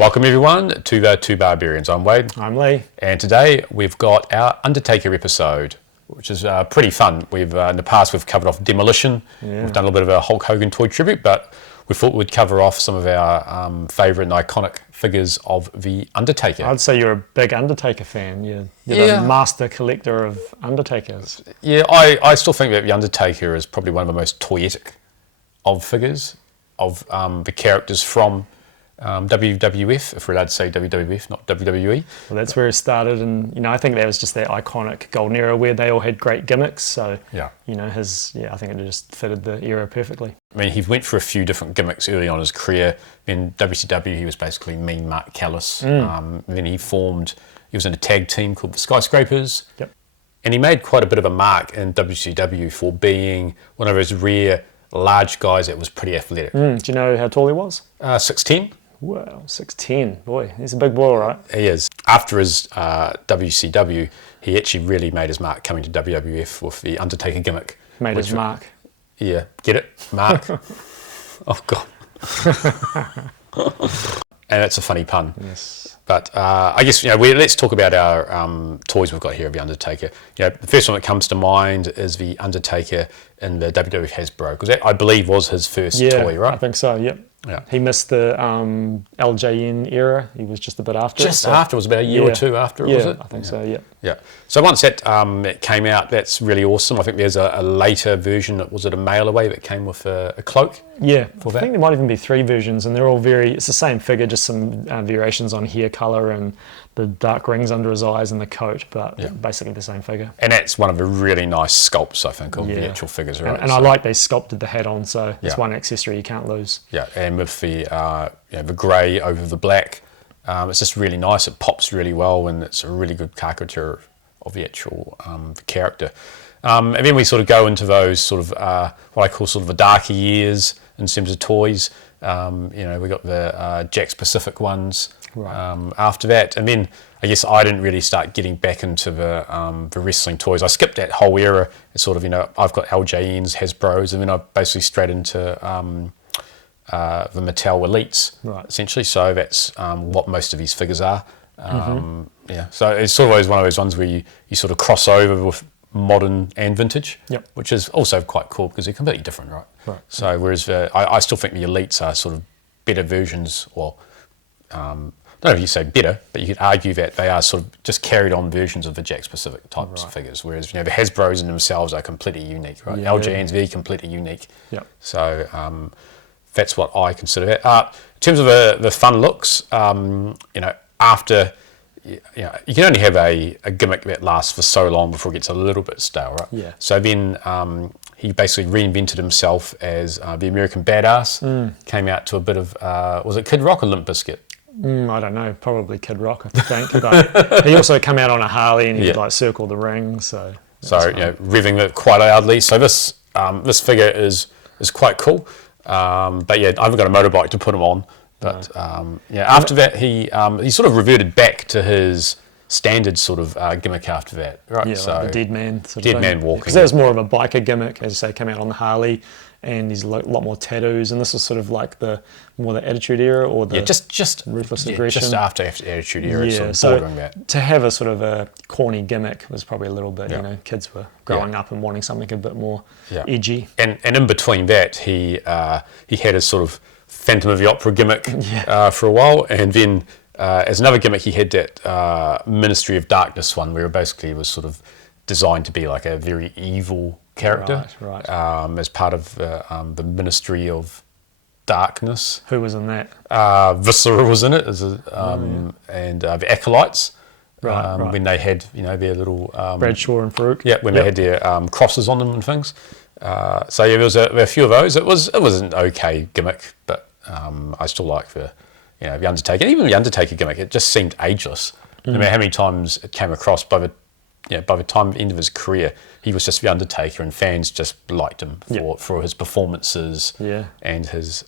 Welcome everyone to the Two Barbarians. I'm Wade. I'm Lee. And today we've got our Undertaker episode, which is pretty fun. We've in the past we've covered off Demolition. Yeah. We've done a little bit of a Hulk Hogan toy tribute, but we thought we'd cover off some of our favourite and iconic figures of the Undertaker. I'd say you're a big Undertaker fan. You're the master collector of Undertakers. Yeah, I still think that the Undertaker is probably one of the most toyetic of figures of the characters from WWF, if we're allowed to say WWF, not WWE. Well, that's where it started, and I think that was just that iconic golden era where they all had great gimmicks. So I think it just fitted the era perfectly. I mean, he went for a few different gimmicks early on in his career. In WCW, he was basically Mean Mark Callis. Then he was in a tag team called the Skyscrapers. Yep. And he made quite a bit of a mark in WCW for being one of those rare large guys that was pretty athletic. Do you know how tall he was? 6'10". Wow, 6'10". Boy, he's a big boy, right? He is. After his WCW, he actually really made his mark coming to WWF with the Undertaker gimmick. Made his mark. Yeah, get it? Mark. Oh, God. And it's a funny pun. Yes. But I guess, let's talk about our toys we've got here of the Undertaker. The first one that comes to mind is the Undertaker in the WWF Hasbro, because that, I believe, was his first toy, right? I think so, yep. Yeah. He missed the LJN era. He was just a bit after. After, it was about a year or two after, was it? I think so, yeah. Yeah. So once that it came out, that's really awesome. I think there's a later version, was it a mail away that came with a cloak? Yeah, I think there might even be 3 versions, and they're all it's the same figure, just some variations on hair colour and the dark rings under his eyes and the coat, but basically the same figure. And that's one of the really nice sculpts, I think, of the actual figures, right? And I like they sculpted the hat on, so it's one accessory you can't lose. Yeah, and with the grey over the black, it's just really nice. It pops really well, and it's a really good caricature of the actual the character. And then we sort of go into those sort of what I call sort of the darker years in terms of toys. We got the Jakks Pacific ones after that, and then I guess I didn't really start getting back into the wrestling toys. I skipped that whole era. It's sort of I've got LJNs, Hasbros, and then I basically straight into the Mattel Elites, essentially. So that's what most of these figures are. So it's sort of always one of those ones where you sort of cross over with modern and vintage, which is also quite cool because they're completely different, right? So whereas I still think the Elites are sort of better versions, or I don't know if you say better, but you could argue that they are sort of just carried on versions of the Jakks Pacific types of figures, whereas the Hasbros in themselves are completely unique, right? LJN's very completely unique. So that's what I consider it. In terms of the fun looks, after you can only have a gimmick that lasts for so long before it gets a little bit stale, right? Yeah. So then he basically reinvented himself as the American Badass. Came out to a bit of was it Kid Rock or Limp Bizkit? I don't know, probably Kid Rock, I think. But he also came out on a Harley and he would circle the ring. So revving it quite loudly. So this figure is quite cool. But I haven't got a motorbike to put him on. But after that he sort of reverted back to his standard sort of gimmick after that, right? Yeah, so like the dead man sort of thing. Man walking. Because that was more of a biker gimmick, as I say, came out on the Harley, and he's a lot more tattoos, and this was sort of like the Attitude Era, or the just Ruthless Aggression. Just after Attitude Era, bordering that. To have a sort of a corny gimmick was probably a little bit, kids were growing up and wanting something a bit more edgy. And in between that, he had a sort of Phantom of the Opera gimmick for a while, and then as another gimmick he had that Ministry of Darkness one, where basically it was sort of designed to be like a very evil character, as part of the Ministry of Darkness. Who was in that? Viscera was in it, and the Acolytes. When they had their little Bradshaw and Farouk. When they had their crosses on them and things. There was a few of those. It was an okay gimmick, but I still like the Undertaker. Even the Undertaker gimmick, it just seemed ageless. No matter how many times it came across, by the time end of his career, he was just the Undertaker, and fans just liked him for his performances and his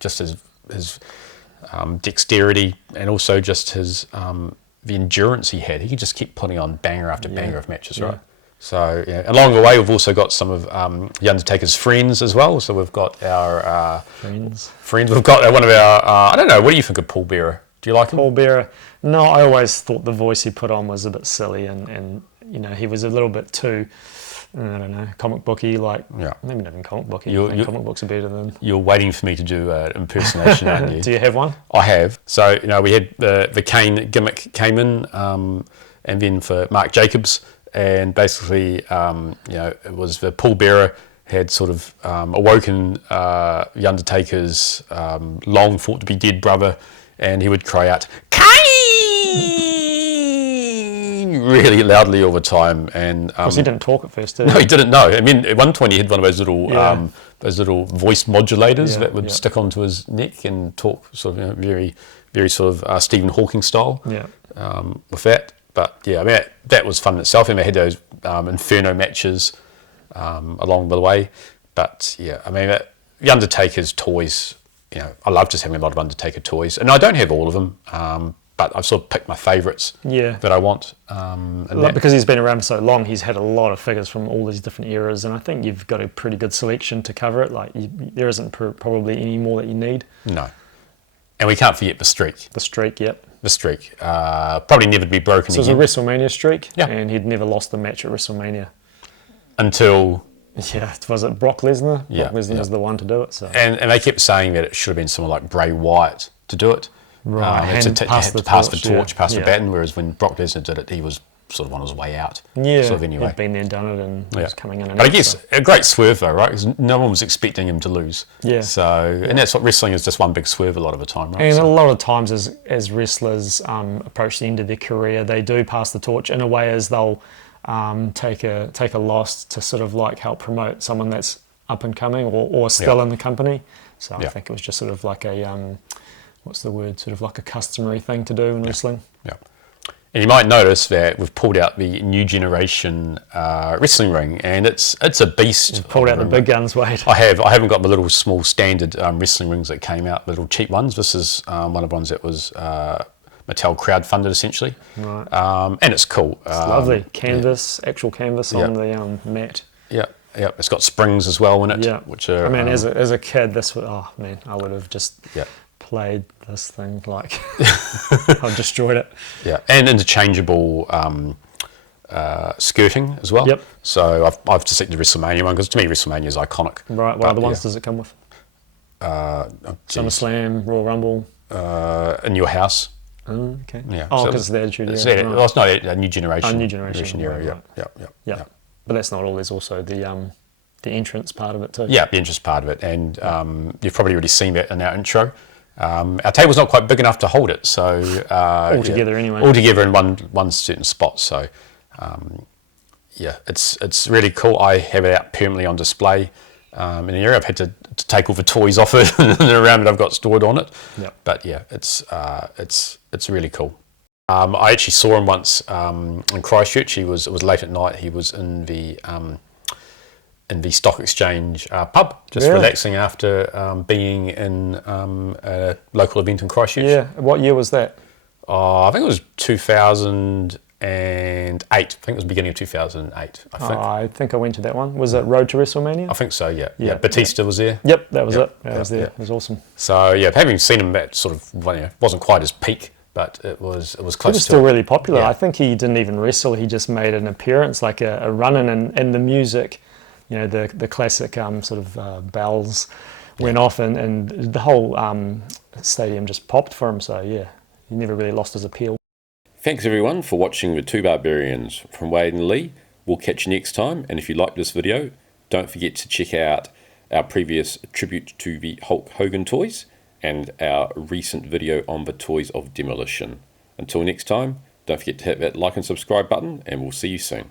just his dexterity, and also just his the endurance he had. He could just keep putting on banger after banger of matches, right? So along the way, we've also got some of the Undertaker's friends as well. So we've got our friends. We've got one of our I don't know. What do you think of Paul Bearer? Do you like him? Paul Bearer. No, I always thought the voice he put on was a bit silly, and you know, he was a little bit too, I don't know, comic booky, like, maybe not even comic booky. Comic books are better than... You're waiting for me to do an impersonation, aren't you? Do you have one? I have. So, you know, we had the Kane gimmick came in, and then for Mark Jacobs, and basically, you know, it was the Paul Bearer had sort of awoken the Undertaker's long thought to be dead brother, and he would cry out, Kane! really loudly all the time. And because he didn't talk at first, did he? No, he didn't know. I mean, at one point he had one of those little voice modulators that would stick onto his neck and talk sort of, you know, very, very sort of Stephen Hawking style with that. But yeah, I mean, that was fun in itself. And they had those Inferno matches along the way. But yeah, I mean, the Undertaker's toys, you know, I love just having a lot of Undertaker toys. And I don't have all of them, but I've sort of picked my favourites that I want. Because he's been around for so long, he's had a lot of figures from all these different eras, and I think you've got a pretty good selection to cover it. Like, there isn't probably any more that you need. No. And we can't forget the streak. The streak, yep. The streak. Probably never to be broken again. So it was a WrestleMania streak, and he'd never lost the match at WrestleMania. Until... Yeah, was it Brock Lesnar? Brock Lesnar was the one to do it. So. And they kept saying that it should have been someone like Bray Wyatt to do it. Right, to pass the torch, pass the baton, whereas when Brock Lesnar did it, he was sort of on his way out. Yeah, sort of anyway. He'd been there, done it, and was coming in and But out. I guess a great swerve though, right? Because no one was expecting him to lose. Yeah. So, and that's what wrestling is, just one big swerve a lot of the time, right? And a lot of times as wrestlers approach the end of their career, they do pass the torch in a way as they'll take a loss to sort of like help promote someone that's up and coming or still in the company. So I think it was just sort of like a what's the word? Sort of like a customary thing to do in wrestling. Yeah. And you might notice that we've pulled out the new generation wrestling ring, and it's a beast. You've pulled out the big guns, Wade. I haven't got the little small standard wrestling rings that came out, the little cheap ones. This is one of the ones that was Mattel crowdfunded essentially. Right. And it's cool. It's lovely. Canvas, actual canvas on the mat. Yeah. Yeah, it's got springs as well in it. Yeah. Which are, I mean, as a kid, this would, I would have just played this thing like I've destroyed it. Yeah, and interchangeable skirting as well. Yep. So I've just selected the WrestleMania one because to me WrestleMania is iconic. Right. What other ones does it come with? SummerSlam, Royal Rumble. In Your House. Oh, okay. Yeah. Oh, because so the Attitude Era. Right. Well, it's not a new generation. New generation era. Right. Yeah. But that's not all. There's also the entrance part of it too. Yeah, the entrance part of it, and you've probably already seen that in our intro. Our table's not quite big enough to hold it, so altogether anyway. Altogether in one certain spot. So it's really cool. I have it out permanently on display in the area. I've had to take all the toys off it and around it I've got stored on it. Yep. But yeah, it's really cool. I actually saw him once in Christchurch. It was late at night. He was in the Stock Exchange pub, just relaxing after being in a local event in Christchurch. Yeah. What year was that? I think it was 2008. I think it was beginning of 2008. I think I went to that one. Was it Road to WrestleMania? I think so. Yeah. Batista was there. Yep, that was it. That was there. It was awesome. So yeah, having seen him at sort of wasn't quite his peak. But it was close to it. He was still really popular. I think he didn't even wrestle. He just made an appearance, like a run-in, and the music, you know, the classic sort of bells went off, and the whole stadium just popped for him. So yeah, he never really lost his appeal. Thanks everyone for watching the Two Barbarians from Wade and Lee. We'll catch you next time. And if you like this video, don't forget to check out our previous tribute to the Hulk Hogan toys and our recent video on the Toys of Demolition. Until next time, don't forget to hit that like and subscribe button, and we'll see you soon.